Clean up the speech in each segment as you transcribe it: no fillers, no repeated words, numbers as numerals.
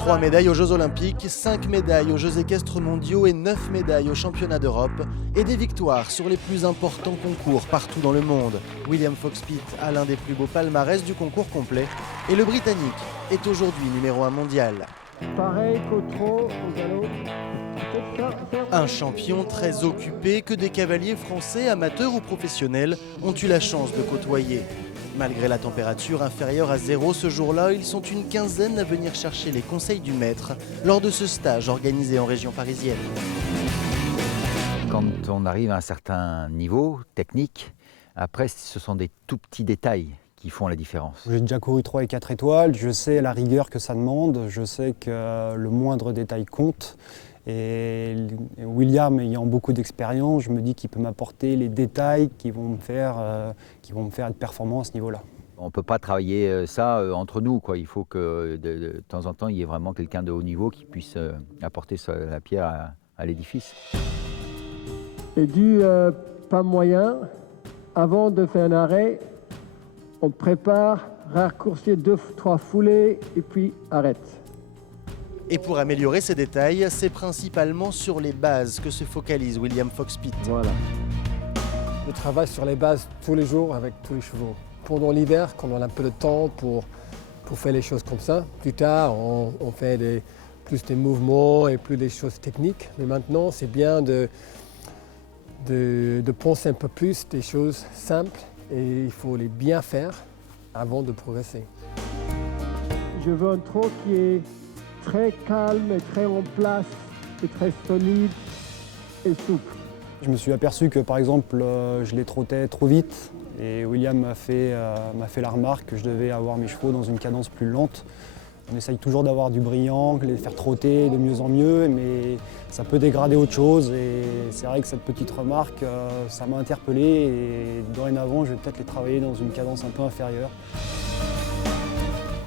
3 médailles aux Jeux Olympiques, 5 médailles aux Jeux équestres mondiaux et 9 médailles aux championnats d'Europe. Et des victoires sur les plus importants concours partout dans le monde. William Fox-Pitt a l'un des plus beaux palmarès du concours complet. Et le Britannique est aujourd'hui numéro 1 mondial. Pareil qu'au trot, au galop. Un champion très occupé que des cavaliers français, amateurs ou professionnels, ont eu la chance de côtoyer. Malgré la température inférieure à 0 ce jour-là, ils sont une quinzaine à venir chercher les conseils du maître lors de ce stage organisé en région parisienne. Quand on arrive à un certain niveau technique, après ce sont des tout petits détails qui font la différence. J'ai déjà couru 3 et 4 étoiles, je sais la rigueur que ça demande, je sais que le moindre détail compte. Et William, ayant beaucoup d'expérience, je me dis qu'il peut m'apporter les détails qui vont me faire être performant à ce niveau-là. On ne peut pas travailler ça entre nous, quoi. Il faut que de temps en temps, il y ait vraiment quelqu'un de haut niveau qui puisse apporter la pierre à l'édifice. Et du pas moyen, avant de faire un arrêt, on prépare, raccourcir 2-3 foulées et puis arrête. Et pour améliorer ces détails, c'est principalement sur les bases que se focalise William Fox-Pitt. Voilà. Je travaille sur les bases tous les jours avec tous les chevaux. Pendant l'hiver, quand on a un peu de temps pour faire les choses comme ça, plus tard, on fait plus des mouvements et plus des choses techniques. Mais maintenant, c'est bien de penser un peu plus des choses simples et il faut les bien faire avant de progresser. Je veux un trot qui est très calme et très en place et très solide et souple. Je me suis aperçu que par exemple je les trottais trop vite et William m'a fait la remarque que je devais avoir mes chevaux dans une cadence plus lente. On essaye toujours d'avoir du brillant, de les faire trotter de mieux en mieux, mais ça peut dégrader autre chose et c'est vrai que cette petite remarque, ça m'a interpellé et dorénavant je vais peut-être les travailler dans une cadence un peu inférieure.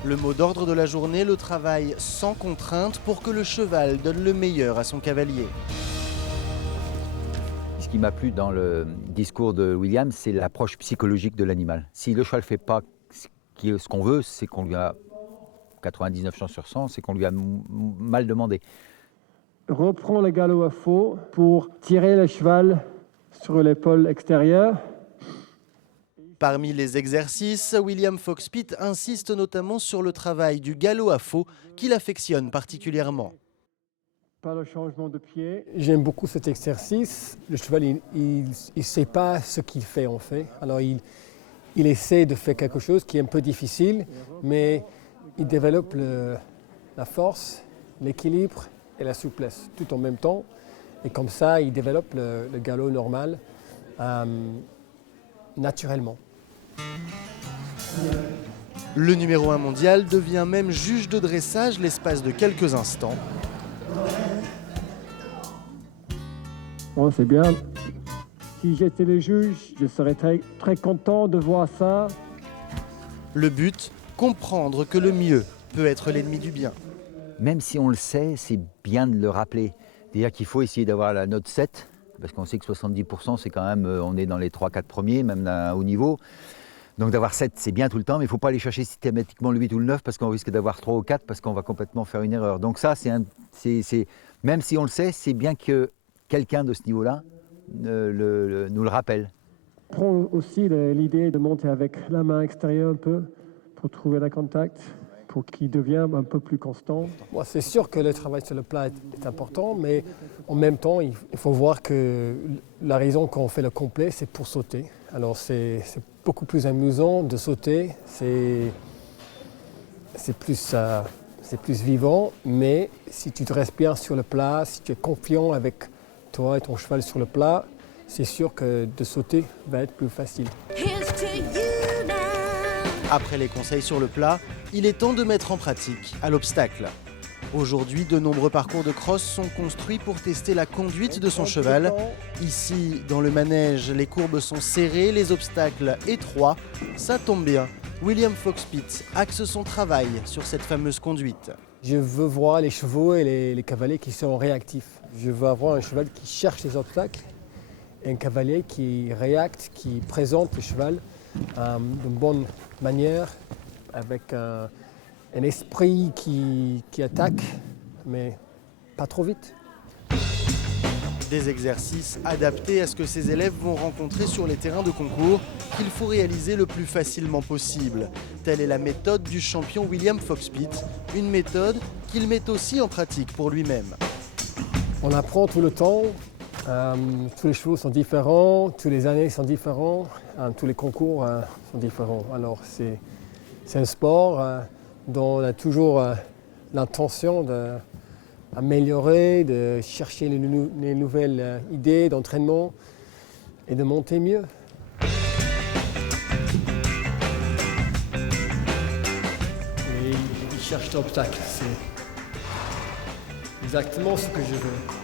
Le mot d'ordre de la journée, le travail sans contrainte pour que le cheval donne le meilleur à son cavalier. Ce qui m'a plu dans le discours de William, c'est l'approche psychologique de l'animal. Si le cheval ne fait pas ce qu'on veut, c'est qu'on lui a 99 chances sur 100, c'est qu'on lui a mal demandé. Reprends le galop à faux pour tirer le cheval sur l'épaule extérieure. Parmi les exercices, William Fox-Pitt insiste notamment sur le travail du galop à faux qu'il affectionne particulièrement. Pas le changement de pied. J'aime beaucoup cet exercice. Le cheval, il ne sait pas ce qu'il fait en fait. Alors il essaie de faire quelque chose qui est un peu difficile, mais il développe la force, l'équilibre et la souplesse tout en même temps. Et comme ça, il développe le galop normal naturellement. Le numéro 1 mondial devient même juge de dressage l'espace de quelques instants. Bon, c'est bien. Si j'étais le juge, je serais très, très content de voir ça. Le but, comprendre que le mieux peut être l'ennemi du bien. Même si on le sait, c'est bien de le rappeler. C'est-à-dire qu'il faut essayer d'avoir la note 7, parce qu'on sait que 70% c'est quand même, on est dans les 3-4 premiers, même à haut niveau. Donc d'avoir 7, c'est bien tout le temps, mais il ne faut pas aller chercher systématiquement le 8 ou le 9 parce qu'on risque d'avoir 3 ou 4 parce qu'on va complètement faire une erreur. Donc ça, même si on le sait, c'est bien que quelqu'un de ce niveau-là nous le rappelle. Prends aussi l'idée de monter avec la main extérieure un peu pour trouver le contact, pour qu'il devienne un peu plus constant. Bon, c'est sûr que le travail sur le plat est important, mais en même temps, il faut voir que la raison qu'on fait le complet, c'est pour sauter. Alors c'est beaucoup plus amusant de sauter, c'est plus vivant, mais si tu te restes bien sur le plat, si tu es confiant avec toi et ton cheval sur le plat, c'est sûr que de sauter va être plus facile. Après les conseils sur le plat, il est temps de mettre en pratique à l'obstacle. Aujourd'hui, de nombreux parcours de cross sont construits pour tester la conduite de son cheval. Ici, dans le manège, les courbes sont serrées, les obstacles étroits. Ça tombe bien, William Fox-Pitt axe son travail sur cette fameuse conduite. Je veux voir les chevaux et les cavaliers qui sont réactifs. Je veux avoir un cheval qui cherche les obstacles et un cavalier qui réacte, qui présente le cheval d'une bonne manière, avec un esprit qui attaque, mais pas trop vite. Des exercices adaptés à ce que ces élèves vont rencontrer sur les terrains de concours qu'il faut réaliser le plus facilement possible. Telle est la méthode du champion William Fox-Pitt, une méthode qu'il met aussi en pratique pour lui-même. On apprend tout le temps, tous les chevaux sont différents, toutes les années sont différents, tous les concours sont différents. Alors c'est un sport dont on a toujours l'intention d'améliorer, de chercher les nouvelles idées d'entraînement et de monter mieux. Et il cherche l'obstacle, c'est exactement ce que je veux.